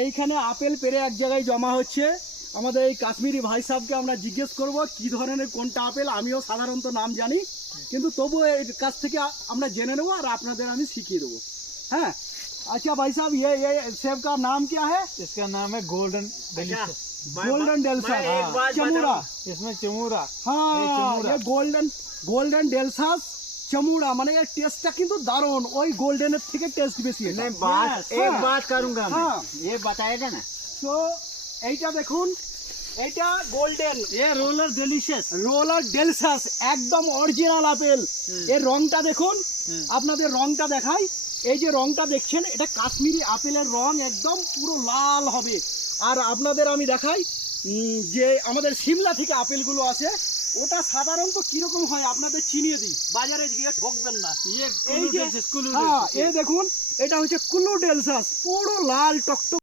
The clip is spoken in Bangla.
এইখানে আপেল পেরে এক জায়গায় জমা হচ্ছে। আমাদের এই কাশ্মীরি ভাই সাহেবকে আমরা জিজ্ঞেস করব কি ধরনের কোনটা আপেল। আমিও সাধারণত নাম জানি, কিন্তু তবুও এর কাছ থেকে আমরা জেনে নেবো আর আপনাদের আমি শিখিয়ে দেবো। हाँ अच्छा भाई साहब, ये सेब का नाम क्या है? इसका नाम है गोल्डन डेलिशियस। गोल्डन डेल्सास चमूरा। इसमें चमूरा। हाँ, ये गोल्डन डेल्सास चमूरा माने ये टेस्टটা কিন্তু দারুণ। ওই গোল্ডেনের থেকে টেস্ট বেশি এটা। नहीं बात एक बात करूंगा मैं। हाँ, ये बताएगा ना। তো এইটা দেখুন, এটা গোল্ডেন, ये रोलर डेलिशियस। রোলার ডেলসাস একদম অরিজিনাল আপেল। এর রংটা দেখুন, আপনাদের রংটা দেখাই। এই যে রংটা দেখছেন, এটা কাশ্মীরি আপেলের রং, একদম পুরো লাল হবে। আর আপনাদের আমি দেখাই যে আমাদের সিমলা থেকে আপেলগুলো আছে, ওটা সাধারণত কিরকম হয় আপনাদের চিনিয়ে দিই, বাজারে গিয়ে ঠকবেন না। ये এই যে कुलू হ্যাঁ, डेलिशियस। এই দেখুন, এটা হচ্ছে কুলু ডেলসাস, পুরো লাল টকটক।